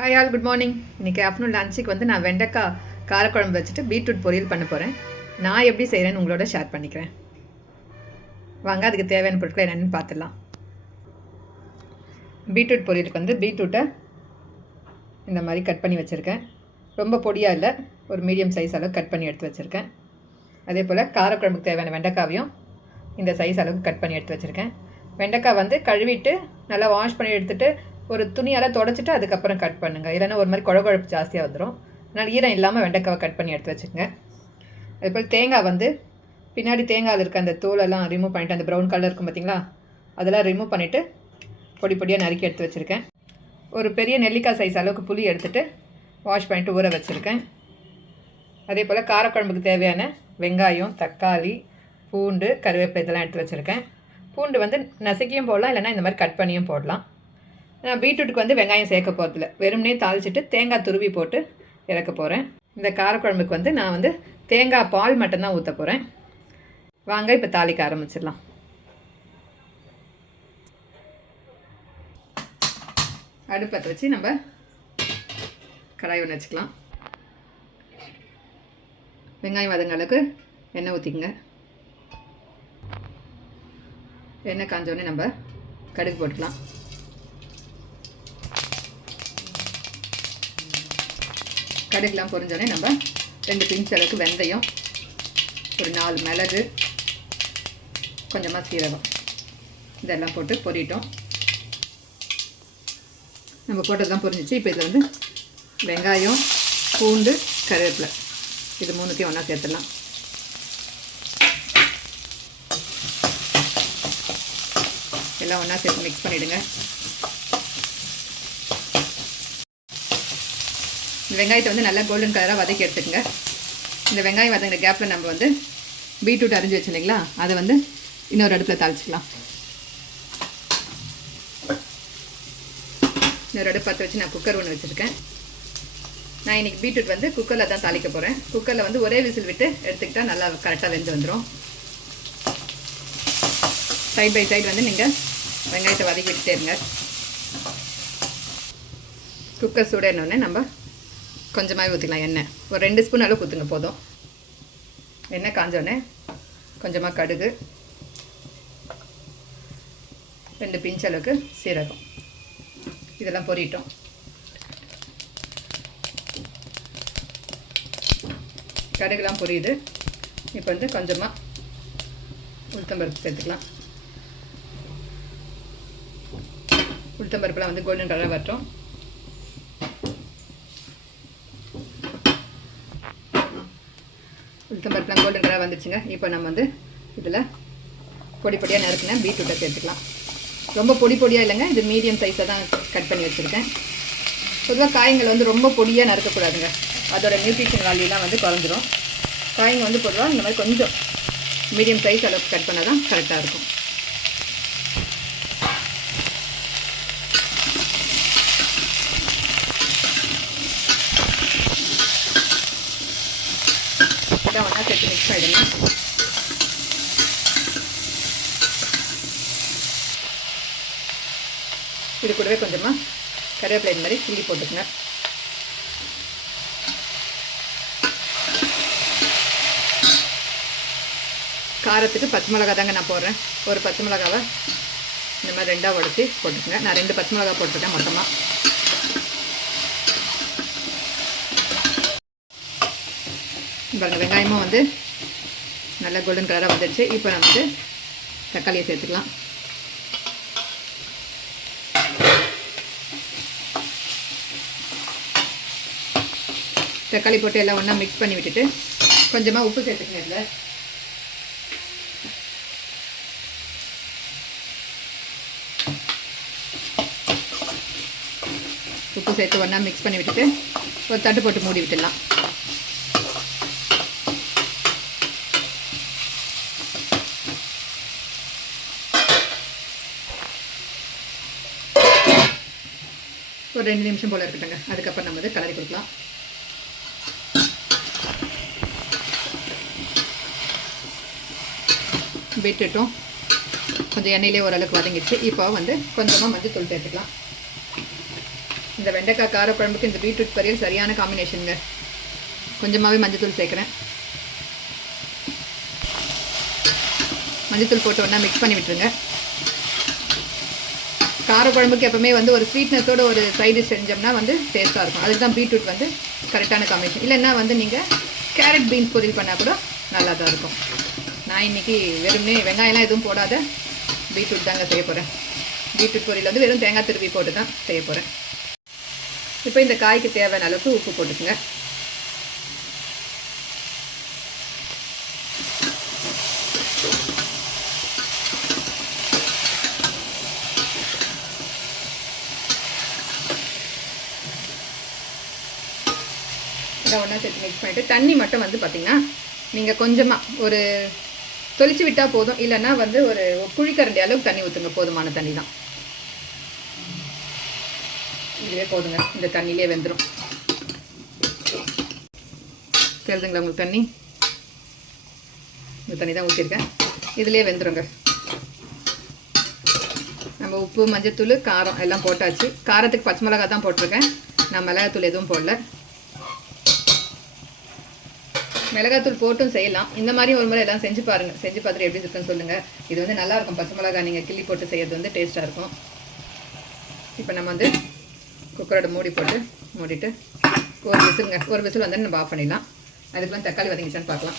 Hi all good morning இன்றைக்கி afternoon லஞ்சுக்கு வந்து நான் வெண்டைக்காய் காரக்குழம்பு வச்சுட்டு பீட்ரூட் பொரியல் பண்ண போகிறேன் நான் எப்படி செய்கிறேன்னு உங்களோட ஷேர் பண்ணிக்கிறேன். வாங்க அதுக்கு தேவையான பொருட்கள் என்னென்னு பார்த்துடலாம். பீட்ரூட் பொரியலுக்கு வந்து பீட்ரூட்டை இந்த மாதிரி கட் பண்ணி வச்சுருக்கேன். ரொம்ப பொடியாக இல்லை ஒரு மீடியம் சைஸ் அளவு கட் பண்ணி எடுத்து வச்சுருக்கேன். அதே போல் காரக்குழம்புக்கு தேவையான வெண்டைக்காவையும் இந்த சைஸ் அளவுக்கு கட் பண்ணி எடுத்து வச்சுருக்கேன். வெண்டைக்காய் வந்து கழுவிட்டு நல்லா வாஷ் பண்ணி எடுத்துகிட்டு ஒரு துணியால் தொடச்சிட்டு அதுக்கப்புறம் கட் பண்ணுங்கள் இல்லைன்னா ஒரு மாதிரி குழகுழப்பு ஜாஸ்தியாக வந்துடும் அதனால் ஈரம் இல்லாமல் வெண்டைக்காவை கட் பண்ணி எடுத்து வச்சுக்கோங்க. அதுபோல் தேங்காய் வந்து பின்னாடி தேங்காயில் இருக்க அந்த தோலெல்லாம் ரிமூவ் பண்ணிவிட்டு அந்த ப்ரௌன் கலர் இருக்கும் பார்த்தீங்களா அதெல்லாம் ரிமூவ் பண்ணிவிட்டு பொடி பொடியாக நறுக்கி எடுத்து வச்சுருக்கேன். ஒரு பெரிய நெல்லிக்காய் சைஸ் அளவுக்கு புளி எடுத்துகிட்டு வாஷ் பண்ணிட்டு ஊற வச்சுருக்கேன். அதே போல் காரக்குழம்புக்கு தேவையான வெங்காயம் தக்காளி பூண்டு கருவேப்பிலை இதெல்லாம் எடுத்து வச்சுருக்கேன். பூண்டு வந்து நசுக்கியும் போடலாம் இல்லைன்னா இந்த மாதிரி கட் பண்ணியும் போடலாம். நான் பீட்ரூட்டுக்கு வந்து வெங்காயம் சேர்க்க போகிறதில்ல வெறுமனே தாளிச்சிட்டு தேங்காய் துருவி போட்டு இறக்க போகிறேன் இந்த காரக்குழம்புக்கு வந்து நான் வந்து தேங்காய் பால் மட்டும்தான் ஊற்ற போகிறேன் வாங்க இப்போ தாளிக்க ஆரம்பிச்சிடலாம். அடுப்பத்தை வச்சு நம்ம கடாய் ஒன்று வச்சுக்கலாம். வெங்காயம் வதங்களுக்கு எண்ணெய் ஊற்றிக்கங்க எண்ணெய் காஞ்சோடனே நம்ம கடுகு போட்டுக்கலாம். கடுகுலாம் பொரிஞ்சோடனே நம்ம ரெண்டு பிஞ்ச் அளவுக்கு வெந்தயம் ஒரு நாலு மிளகு கொஞ்சமாக சீரகம். இதெல்லாம் போட்டு பொரிட்டோம். நம்ம போட்டதெல்லாம் பொரிஞ்சிச்சு. இப்போ இதில் வந்து வெங்காயம் பூண்டு கருவேப்பிலை. இது மூணுத்தையும் ஒன்றா சேர்த்துடலாம். எல்லாம் ஒன்றா சேர்த்து மிக்ஸ் பண்ணிவிடுங்க இந்த வெங்காயத்தை வந்து நல்லா கோல்டன் கலராக வதக்கி எடுத்துக்கோங்க. இந்த வெங்காயம் வதங்கிற கேப்பில் நம்ம வந்து பீட்ரூட் அரிஞ்சு வச்சுருந்தீங்களா? அதை வந்து இன்னொரு அடுப்பில் தாளிச்சிக்கலாம். இன்னொரு அடுப்பு பற்ற வச்சு நான் குக்கர் ஒன்று வச்சுருக்கேன். நான் இன்றைக்கி பீட்ரூட் வந்து குக்கரில் தான் தாளிக்க போகிறேன் குக்கரில் வந்து ஒரே விசில் விட்டு எடுத்துக்கிட்டால் நல்லா கரெக்டாக வெந்து வந்துடும் சைட் பை சைடு வந்து நீங்கள் வெங்காயத்தை வதக்கி விட்டுட்டே இருங்க. குக்கர் சூடனோடனே நம்ம கொஞ்சமாகவே ஊற்றிக்கலாம் எண்ணெய். ஒரு ரெண்டு ஸ்பூன் அளவுக்கு ஊற்றுங்க போதும். எண்ணெய் காஞ்சோடனே கொஞ்சமாக கடுகு ரெண்டு பிஞ்ச் அளவுக்கு சீரகம். இதெல்லாம் பொறிட்டோம் கடுகுலாம் பொரியுது. இப்போ வந்து கொஞ்சமாக உளுத்தம்பருப்பு சேர்த்துக்கலாம். உளுத்தம்பருப்புலாம் வந்து கோல்டன் கலராக வரட்டும். உளுத்தம்பருப்புலாம் கோல்டன் கலர் வந்துச்சுங்க இப்போ நம்ம வந்து இதில் பொடி பொடியாக நறுக்கின பீட்ரூட்டை சேர்த்துக்கலாம். ரொம்ப பொடி பொடியாக இல்லைங்க இது மீடியம் சைஸை தான் கட் பண்ணி வச்சுருக்கேன். பொதுவாக காய்கள் வந்து ரொம்ப பொடியாக நறுக்கக்கூடாதுங்க. அதோட நியூட்ரிஷன் வேல்யூலாம் வந்து குறைஞ்சிரும். காய்ங்க வந்து பொதுவாக இந்த மாதிரி கொஞ்சம் மீடியம் சைஸ் அளவுக்கு கட் பண்ணால் தான் கரெக்டாக இருக்கும் இதான் ஒன்றா சேர்த்து மிக்ஸ் பண்ணிடுங்க இது கூடவே கொஞ்சமாக கருவேப்பிலை இந்த மாதிரி கிள்ளி போட்டுக்கங்க காரத்துக்கு பச்சை மிளகா தாங்க நான் போடுறேன் ஒரு பச்சை மிளகாவை இந்த மாதிரி ரெண்டாக உடச்சி போட்டுக்கங்க நான் ரெண்டு பச்சை மிளகா போட்டுருக்கேன் மொத்தமாக பாருங்க வெங்காயமும் வந்து நல்லா கோல்டன் கலராக வந்துடுச்சு இப்போ நம்ம வந்து தக்காளியை சேர்த்துக்கலாம். தக்காளி போட்டு எல்லாம் ஒன்றா மிக்ஸ் பண்ணி விட்டுட்டு கொஞ்சமாக உப்பு சேர்த்துக்கங்க இதில். உப்பு சேர்த்து ஒன்றா மிக்ஸ் பண்ணி விட்டுட்டு ஒரு தட்டு போட்டு மூடி விட்டுடலாம். ஒரு ரெண்டு நிமிஷம் போல் இருக்கட்டுங்க அதுக்கப்புறம் நம்ம வந்து கலரி கொடுக்கலாம். விட்டுட்டோம். கொஞ்சம் எண்ணெயிலே ஓரளவுக்கு வதங்கிடுச்சு. இப்போ வந்து கொஞ்சமாக மஞ்சள் தூள் சேர்த்துக்கலாம். இந்த வெண்டைக்காய் காரக்குழம்புக்கு இந்த பீட்ரூட் பொரியல் சரியான காம்பினேஷனுங்க கொஞ்சமாகவே மஞ்சத்தூள் சேர்க்குறேன். மஞ்சத்தூள் போட்டு ஒன்றா மிக்ஸ் பண்ணி விட்டுருங்க. காரக்குழம்புக்கு எப்போவுமே எப்பவுமே வந்து ஒரு ஸ்வீட்னஸோட ஒரு சைடு செஞ்சோம்னா வந்து டேஸ்ட்டாக இருக்கும். அதுக்கு தான் பீட்ரூட் வந்து கரெக்டான காம்பினேஷன் இல்லைன்னா வந்து நீங்கள் கேரட் பீன்ஸ் பொரியல் பண்ணால் கூட நல்லா தான் இருக்கும். நான் இன்னைக்கு வெறும்னே வெங்காயம்லாம் எதுவும் போடாத. பீட்ரூட் தாங்க செய்ய போகிறேன் பீட்ரூட் பொரியல் வந்து வெறும் தேங்காய் திருவி போட்டு தான் செய்ய போகிறேன் இப்போ இந்த காய்க்கு தேவையான அளவுக்கு உப்பு போட்டுக்கோங்க. இதை சேர்த்து மிக்ஸ் பண்ணிவிட்டு தண்ணி மட்டும் வந்து பார்த்திங்கன்னா நீங்கள் கொஞ்சமாக ஒரு தொளிச்சு விட்டால் போதும். இல்லைன்னா வந்து ஒரு குழிக்கரண்டி அளவுக்கு தண்ணி ஊற்றுங்க போதுமான தண்ணி தான். இதுவே போதுங்க. இந்த தண்ணியிலே வெந்துடும் தெரியுதுங்களா உங்களுக்கு தண்ணி? இந்த தண்ணி தான் ஊற்றிருக்கேன் இதுலேயே வெந்துருங்க. நம்ம உப்பு மஞ்சத்தூள் காரம் எல்லாம் போட்டாச்சு. காரத்துக்கு பச்சை மிளகா தான் போட்டிருக்கேன். நான் மிளகாத்தூள் எதுவும் போடல. மிளகாத்தூள் போட்டும் செய்யலாம். இந்த மாதிரி ஒரு முறை எல்லாம் செஞ்சு பாருங்கள் செஞ்சு பார்த்துட்டு எப்படி இருக்குன்னு சொல்லுங்கள் இது வந்து நல்லாயிருக்கும் பச்சை மிளகா நீங்கள் கிள்ளி போட்டு செய்யறது வந்து டேஸ்ட்டாக இருக்கும். இப்போ நம்ம வந்து குக்கரோட மூடி போட்டு மூடிட்டு ஒரு விசிலுங்க ஒரு விசில் வந்து நம்ம ஆஃப் பண்ணிடலாம். அதுக்கெல்லாம் தக்காளி வதங்கிச்சான்னு பார்க்கலாம்.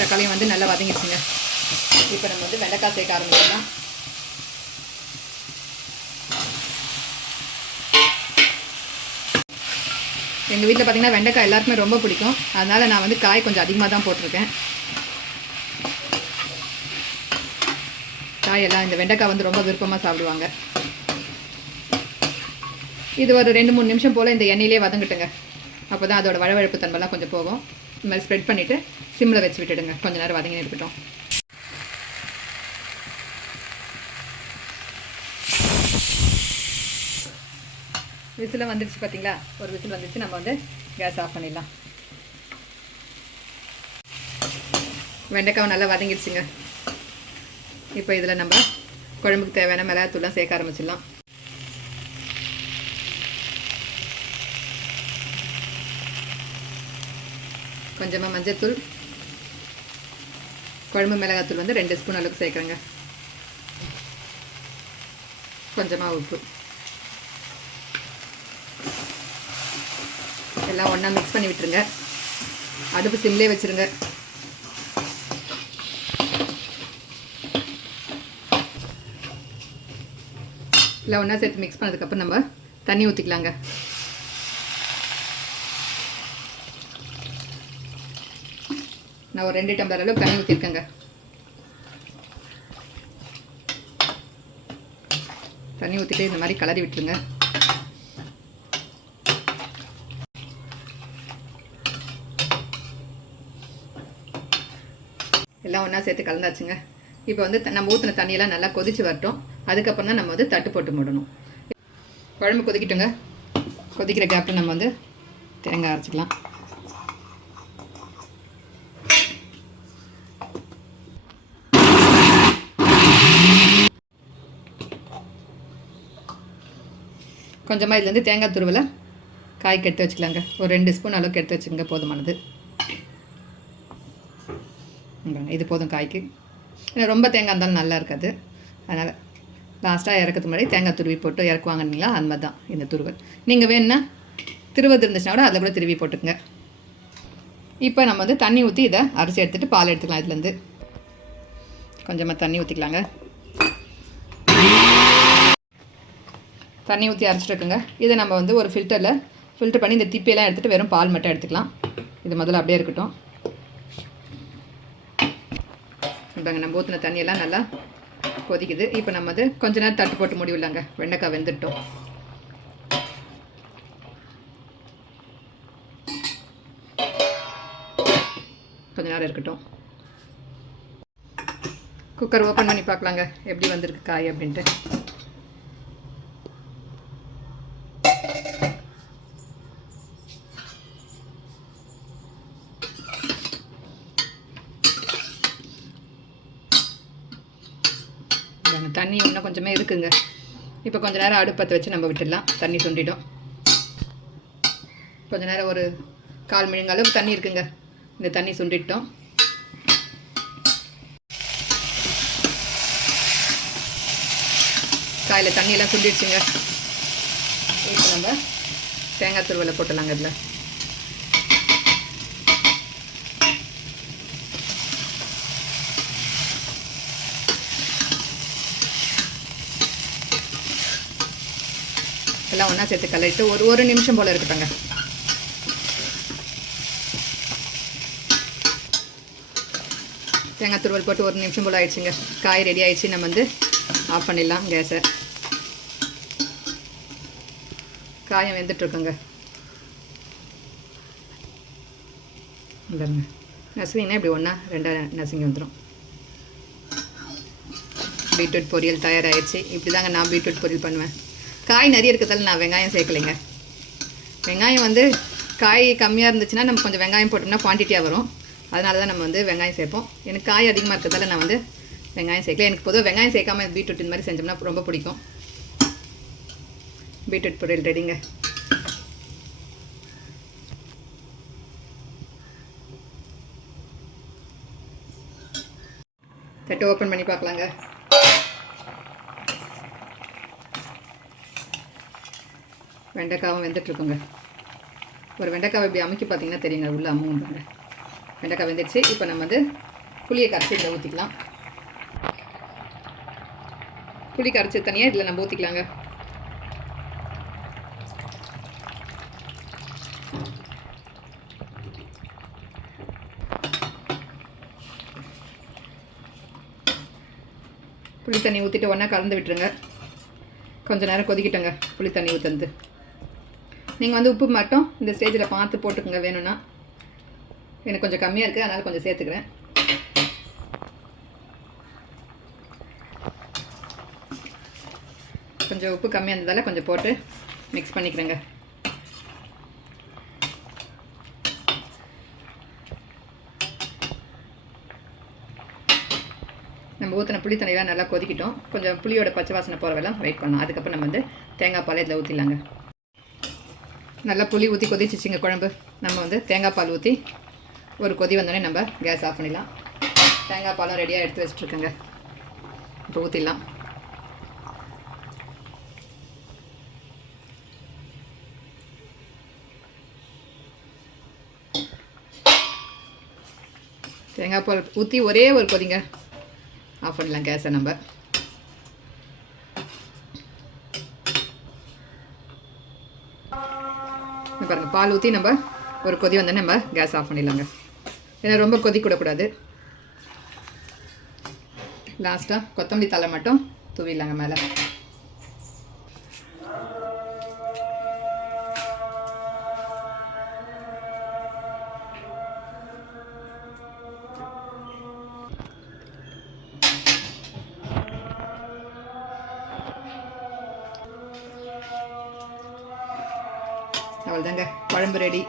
தக்காளியும் வந்து நல்லா வதங்கிடுச்சுங்க. இப்போ நம்ம வந்து வெண்டைக்காய் சேர்க்க ஆரம்பிச்சோம்னா எங்கள் வீட்டில் பார்த்தீங்கன்னா வெண்டைக்காய் எல்லாருக்குமே ரொம்ப பிடிக்கும். அதனால் நான் வந்து காய் கொஞ்சம் அதிகமாக தான் போட்டிருக்கேன். காய் எல்லாம் இந்த வெண்டைக்காய் வந்து ரொம்ப விருப்பமாக சாப்பிடுவாங்க. இது ஒரு ரெண்டு மூணு நிமிஷம் போல் இந்த எண்ணெயிலே வதங்கிட்டுங்க. அப்போ தான் அதோட வழவழப்பு தன்மைலாம் கொஞ்சம் போகும். இந்த மாதிரி ஸ்ப்ரெட் பண்ணிவிட்டு சிம்மில் வச்சு விட்டுடுங்க. கொஞ்ச நேரம் வதங்கி இருக்கட்டும் விசிலும் வந்துடுச்சு பார்த்தீங்களா ஒரு விசில் வந்துடுச்சு நம்ம வந்து கேஸ் ஆஃப் பண்ணிடலாம். வெண்டைக்காவை நல்லா வதங்கிடுச்சுங்க. இப்போ இதில் நம்ம குழம்புக்கு தேவையான மிளகாத்தூள்லாம் சேர்க்க ஆரம்பிச்சிடலாம். கொஞ்சமாக மஞ்சத்தூள் குழம்பு மிளகாத்தூள் வந்து ரெண்டு ஸ்பூன் அளவுக்கு சேர்க்குறேங்க. கொஞ்சமாக உப்பு. எல்லாம் ஒன்றா மிக்ஸ் பண்ணி விட்டுருங்க. அடுப்பு சிம்லே வச்சுருங்க. இல்லை ஒன்றா சேர்த்து மிக்ஸ் பண்ணதுக்கப்புறம் நம்ம தண்ணி ஊற்றிக்கலாங்க நான் ஒரு ரெண்டு டம்ளர் அளவு தண்ணி ஊற்றிருக்கேங்க தண்ணி ஊற்றிட்டு இந்த மாதிரி கலரி விட்டுருங்க. எல்லாம் ஒன்றா சேர்த்து கலந்தாச்சுங்க. இப்போ வந்து நம்ம ஊற்றின தண்ணியெல்லாம் நல்லா கொதிச்சு வரட்டும். அதுக்கப்புறம் தான் நம்ம வந்து தட்டு போட்டு மூடணும். குழம்பு கொதிக்கட்டுங்க. கொதிக்கிற கேப்பில் நம்ம வந்து தேங்காய் அரைச்சிக்கலாம். கொஞ்சமாக இதுலேருந்து தேங்காய் துருவலை காய் கெட்டு வச்சுக்கலாங்க. ஒரு ரெண்டு ஸ்பூன் அளவுக்கு எடுத்து வச்சுக்கோங்க போதுமானது. இது போதும் காய்க்கு. ஏன்னா ரொம்ப தேங்காய் இருந்தாலும் நல்லா இருக்காது. அதனால் லாஸ்ட்டாக இறக்கிறது முன்னாடி தேங்காய் துருவி போட்டு இறக்குவாங்கன்னீங்களா? அந்த மாதிரி தான் இந்த துருவல். நீங்கள் வேணும்னா திருவது இருந்துச்சுன்னா கூட அதில் கூட திருவி போட்டுக்கங்க. இப்போ நம்ம வந்து தண்ணி ஊற்றி இதை அரிசி எடுத்துகிட்டு பால் எடுத்துக்கலாம் இதுலேருந்து. கொஞ்சமாக தண்ணி ஊற்றிக்கலாங்க தண்ணி ஊற்றி அரைச்சிட்டுருக்குங்க இதை நம்ம வந்து ஒரு ஃபில்டரில் ஃபில்டர் பண்ணி இந்த திப்பியெல்லாம் எடுத்துகிட்டு வெறும் பால் மட்டும் எடுத்துக்கலாம். இது முதல்ல அப்படியே இருக்கட்டும். இந்தாங்க நம்ம ஊற்றின தண்ணியெல்லாம் நல்லா கொதிக்குது. இப்போ நம்ம வந்து கொஞ்ச நேரம் தட்டு போட்டு முடிவில்லாங்க வெண்டைக்காய் வெந்துட்டோம். கொஞ்ச நேரம் இருக்கட்டும். குக்கர் ஓப்பன் பண்ணி பார்க்கலாங்க. எப்படி வந்திருக்கு காய் அப்படின்ட்டு. தண்ணி இன்னும் கொஞ்சமே இருக்குங்க. இப்போ கொஞ்சம் நேரம் அடுப்பத்தை வச்சு நம்ம விட்டுடலாம். தண்ணி சுண்டிடும் கொஞ்ச நேரம் ஒரு கால் மணிங்க அளவுக்கு தண்ணி இருக்குங்க. இந்த தண்ணி சுண்டிட்டோம் காயில் தண்ணியெல்லாம் சுண்டிடுச்சுங்க இப்போ நம்ம தேங்காய் துருவலை போட்டுடலாங்க இதில். எல்லாம் ஒன்றா சேர்த்து கலரிட்டு ஒரு ஒரு நிமிஷம் போல் இருக்கட்டுங்க தேங்காய் துருவல் போட்டு ஒரு நிமிஷம் போல் ஆயிடுச்சுங்க. காய் ரெடி ஆயிடுச்சு. நம்ம வந்து ஆஃப் பண்ணிடலாம் கேஸை காயம் வெந்துட்டுருக்குங்க. வந்துடுங்க நசுங்கினா இப்படி ஒன்றா ரெண்டாக நசுங்கி வந்துடும் பீட்ரூட் பொரியல் தயாராகிடுச்சு இப்படி தாங்க நான் பீட்ரூட் பொரியல் பண்ணுவேன். காய் நிறைய இருக்கிறதால நான் வெங்காயம் சேர்க்கலைங்க. வெங்காயம் வந்து காய் கம்மியாக இருந்துச்சுன்னா நம்ம கொஞ்சம் வெங்காயம் போட்டோம்னா குவான்டிட்டியாக வரும். அதனால தான் நம்ம வந்து வெங்காயம் சேர்ப்போம். எனக்கு காய் அதிகமாக இருக்கிறதால நான் வந்து வெங்காயம் சேர்க்கல. எனக்கு பொதுவாக வெங்காயம் சேர்க்காம பீட்ரூட் இந்த மாதிரி செஞ்சோம்னா ரொம்ப பிடிக்கும். பீட்ரூட் பொரியல் ரெடிங்க தட்டு ஓப்பன் பண்ணி பார்க்கலாங்க. வெண்டைக்காவும் வெந்துட்டுருக்குங்க. ஒரு வெண்டைக்காவை இப்படி அமைக்கி பார்த்தீங்கன்னா தெரியுங்க உள்ளே அம்முங்க வெண்டைக்காய் வெந்துடுச்சு. இப்போ நம்ம வந்து புளியை கரைச்சி இதில் ஊற்றிக்கலாம் புளி கரைச்சி தனியாக இதில் நம்ம ஊற்றிக்கலாங்க புளி தண்ணி ஊற்றிட்டு ஒன்றா கலந்து விட்டுருங்க. கொஞ்சம் நேரம் கொதிக்கிட்டோங்க புளி தண்ணி ஊற்றுந்து நீங்கள் வந்து உப்பு மட்டும் இந்த ஸ்டேஜில் பார்த்து போட்டுக்கோங்க. வேணும்னா எனக்கு கொஞ்சம் கம்மியாக இருக்குது அதனால் கொஞ்சம் சேர்த்துக்கிறேன். கொஞ்சம் உப்பு கம்மியாக இருந்ததால் கொஞ்சம் போட்டு மிக்ஸ் பண்ணிக்கிறேங்க. நம்ம ஊற்றின புளி தண்ணியெலாம் நல்லா கொதிக்கிட்டோம். கொஞ்சம் புளியோட பச்சை வாசனை போகிற வெயிட் பண்ணலாம். அதுக்கப்புறம் நம்ம வந்து தேங்காய் பால் இதில் ஊற்றிடலாங்க நல்லா புளி ஊற்றி கொதிச்சிச்சிங்க குழம்பு. நம்ம வந்து தேங்காய் பால் ஊற்றி ஒரு கொதி வந்தோடனே நம்ம கேஸ் ஆஃப் பண்ணிடலாம். தேங்காய் பாலும் ரெடியாக எடுத்து வச்சுட்ருக்கோங்க இப்போ ஊற்றிடலாம் தேங்காய் பால் ஊற்றி ஒரே ஒரு கொதிங்க. ஆஃப் பண்ணலாம் கேஸை நம்ம. பாருங்கள் பால் ஊற்றி நம்ம ஒரு கொதி வந்தோடனே நம்ம கேஸ் ஆஃப் பண்ணிடலாங்க. ஏன்னா ரொம்ப கொதி கூடக்கூடாது. லாஸ்ட்டாக கொத்தமல்லி தலை மட்டும் தூவிடலாங்க மேலே. அவ்வளோதாங்க குழம்பு ரெடி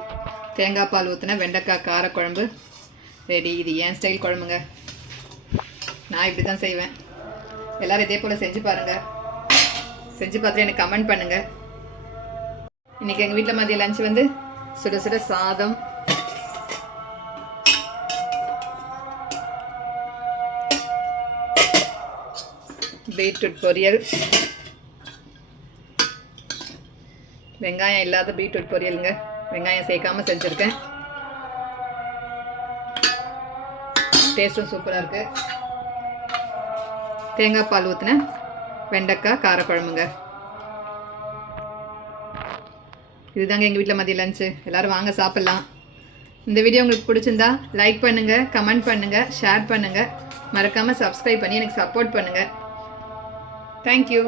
தேங்காய் பால் ஊற்றின வெண்டைக்காய் காரக்குழம்பு ரெடி இது ஏன் ஸ்டைல் குழம்புங்க. நான் இப்படி தான் செய்வேன். எல்லோரும் இதே போல் செஞ்சு பாருங்கள் செஞ்சு பார்த்துட்டு எனக்கு கமெண்ட் பண்ணுங்கள் இன்றைக்கி எங்கள் வீட்டில் மதிய லஞ்ச் வந்து சுட சுட சாதம். பீட்ரூட் பொரியல். வெங்காயம் இல்லாத பீட்ரூட் பொரியலுங்க. வெங்காயம் சேர்க்காம செஞ்சுருக்கேன். டேஸ்ட்டும் சூப்பராக இருக்குது தேங்காய் பால் ஊற்றுனேன் வெண்டைக்காய் காரக்குழம்புங்க. இதுதாங்க எங்கள் வீட்டில் மதிய லஞ்சு எல்லோரும் வாங்க சாப்பிட்லாம். இந்த வீடியோ உங்களுக்கு பிடிச்சிருந்தா லைக் பண்ணுங்கள் கமெண்ட் பண்ணுங்கள் ஷேர் பண்ணுங்கள் மறக்காமல் சப்ஸ்கிரைப் பண்ணி எனக்கு சப்போர்ட் பண்ணுங்கள் தேங்க்யூ